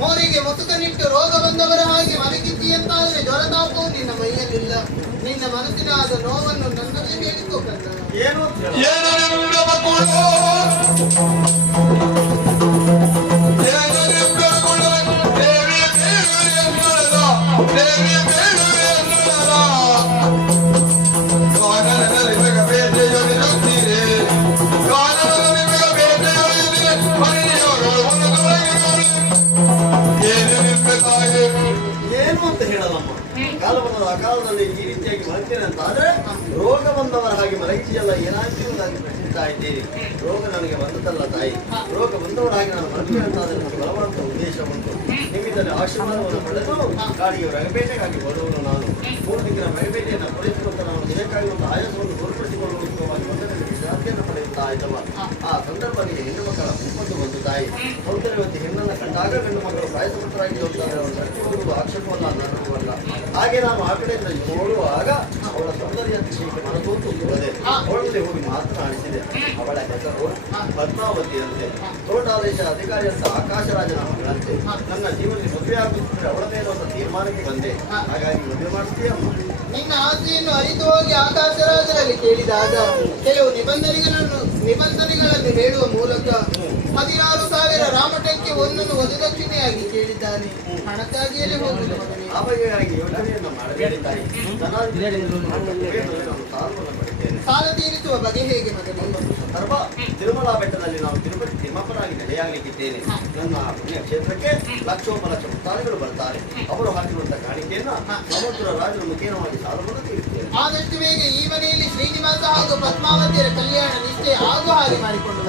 ಮೋರಿಗೆ ಮುಸುಕನಿಟ್ಟು ರೋಗ ಬಂದವರ ಹಾಗೆ ಮಲಗಿದ್ದೀಯಂತಾದರೆ ಜ್ವರ ತಾಪವು ನಿನ್ನ ಮೈಯಲ್ಲಿಲ್ಲ. ನಿನ್ನ ಮನಸ್ಸಿನಾದ ನೋವನ್ನು ನನ್ನಲ್ಲಿ ಹೇಳಿಕೋ ಕಂದ. ಏನು ಅಂತ ಹೇಳಲ್ಲಮ್ಮ. ಕಾಲಬಂಧದ ಅಕಾಲದಲ್ಲಿ ಈ ರೀತಿಯಾಗಿ ಮಲಗ್ತೇನೆ ಅಂತ ಆದ್ರೆ ರೋಗ ಬಂದವರ ಹಾಗೆ ಮಲಗಿದೆಯಲ್ಲ ಏನಾಗ್ತೀವಿ ಅಂತ ಪ್ರಶ್ನಿಸ್ತಾ ಇದ್ದೀರಿ. ರೋಗ ನನಗೆ ಬಂದದಲ್ಲ ತಾಯಿ. ರೋಗ ಬಂದವರ ಹಾಗೆ ನಾನು ಮಲಗ್ತೇನೆ ಅಂತ ಆದ್ರೆ ನನಗೆ ಬಲವಂತ ಉದ್ದೇಶ ಉಂಟು. ನಿಮ್ಮಿಂದಲೇ ಆಶೀರ್ವಾದವನ್ನು ಪಡೆದು ಕಾಡಿಗೆ ರಗಪೇಟೆಗಾಗಿ ಬರುವನು ನಾನು. 3 ದಿನ ರಗಪೇಟೆಯನ್ನು ಪಡೆದುಕೊಂತ ನಾನು ದಿನಕ್ಕಾಗಿರುವಂತಹ ಆಯಾಸವನ್ನು ತೋರ್ಪಡಿಸಿಕೊಳ್ಳುವ ವಿದ್ಯಾರ್ಥಿಯನ್ನು ಪಡೆಯುತ್ತಾ ಇದ್ದವ. ಆ ಸಂದರ್ಭದಲ್ಲಿ ಹೆಣ್ಣು ಮಕ್ಕಳ ಗುಂಪನ್ನು ಬಂದು ತಾಯಿ ಸೌಂದರ್ಯವತಿ ಹೆಣ್ಣನ್ನು ಕಂಡಾಗ ಗಂಡು ಮಕ್ಕಳು ಪ್ರಾಯಸಮರ್ಥರಾಗಿ ಹೋಗ್ತಾರೆ. ಅವರು ತಟ್ಟಿ ಹೋಗುವುದು ಆಕ್ಷೇಪವಲ್ಲ, ನನಗಲ್ಲ. ಹಾಗೆ ನಾನು ಆ ಕಡೆಯಿಂದ ನೋಡುವಾಗ ಅವಳ ಸೌಂದರ್ಯ ವಿಷಯಕ್ಕೆ ಮನಸೋತು ಹೋದೆ. ಅವಳಲ್ಲಿ ಹೋಗಿ ಮಾತನಾಡಿಸಿದೆ. ಅವಳ ಹೆಸರು ಪದ್ಮಾವತಿ ಅಂತೆ. ತೋಟಾದೇಶ ಅಧಿಕಾರಿ ಅಂತ ಆಕಾಶರಾಜನ ಮಗಳಂತೆ. ನನ್ನ ಜೀವನದಲ್ಲಿ ಮದುವೆ ಆಗುತ್ತಿದ್ರೆ ಅವಳ ಮೇಲೆ ಒಂದು ತೀರ್ಮಾನಕ್ಕೆ ಬಂದೆ. ಹಾಗಾಗಿ ಮದುವೆ ಮಾಡಿಸ್ತೀಯಮ್ಮ. ನಿನ್ನ ಆಸೆಯನ್ನು ಅರಿತು ಹೋಗಿ ಆಕಾಶರಾಜರಲ್ಲಿ ಕೇಳಿದಾಗ ಕೆಲವು ನಿಬಂಧನೆಗಳನ್ನು ಹೇಳುವ ಮೂಲಕ 16,000 ರಾಮಟಕ್ಕೆ ಒಂದನ್ನು ವಧುದಕ್ಷಿಣೆಯಾಗಿ ಕೇಳಿದ್ದಾನೆ. ಹಣಕ್ಕಾಗಿಯೇ ಹೋಗುವುದು ಮಗನೇ. ಆ ಬಗೆಯಾಗಿ ಯೋಚನೆಯನ್ನು ಮಾಡಬೇಡಿ ತಾಯಿ. ಸಾಲ ತೀರಿಸುವ ಬಗೆ ಹೇಗೆ ಮಗನೇ? ಸಂದರ್ಭ ತಿರುಮಲ ಬೆಟ್ಟದಲ್ಲಿ ನಾವು ತಿರುಪತಿ ತಿಮ್ಮಪ್ಪನಾಗಿ ನಡೆಯಾಗಲಿಕ್ಕಿದ್ದೇನೆ. ನನ್ನ ಪುಣ್ಯ ಕ್ಷೇತ್ರಕ್ಕೆ ಲಕ್ಷೋಪಲಕ್ಷ ಭಕ್ತಾದಿಗಳು ಬರ್ತಾರೆ. ಅವರು ಹಾಕಿರುವಂತಹ ಕಾಣಿಕೆಯನ್ನ ಸಮುದ್ರ ರಾಜನ ಮುಖೇನವಾಗಿ ಸಾಲವನ್ನು ತೀರಿಸುತ್ತೇನೆ. ಆದಷ್ಟು ಬೇಗ ಈ ಮನೆಯಲ್ಲಿ ಶ್ರೀನಿವಾಸ ಹಾಗೂ ಪದ್ಮಾವತಿಯರ ಕಲ್ಯಾಣ ನಿಷ್ಠೆ ಹಾಗೂ ಹಾಗೆ ಮಾಡಿಕೊಂಡು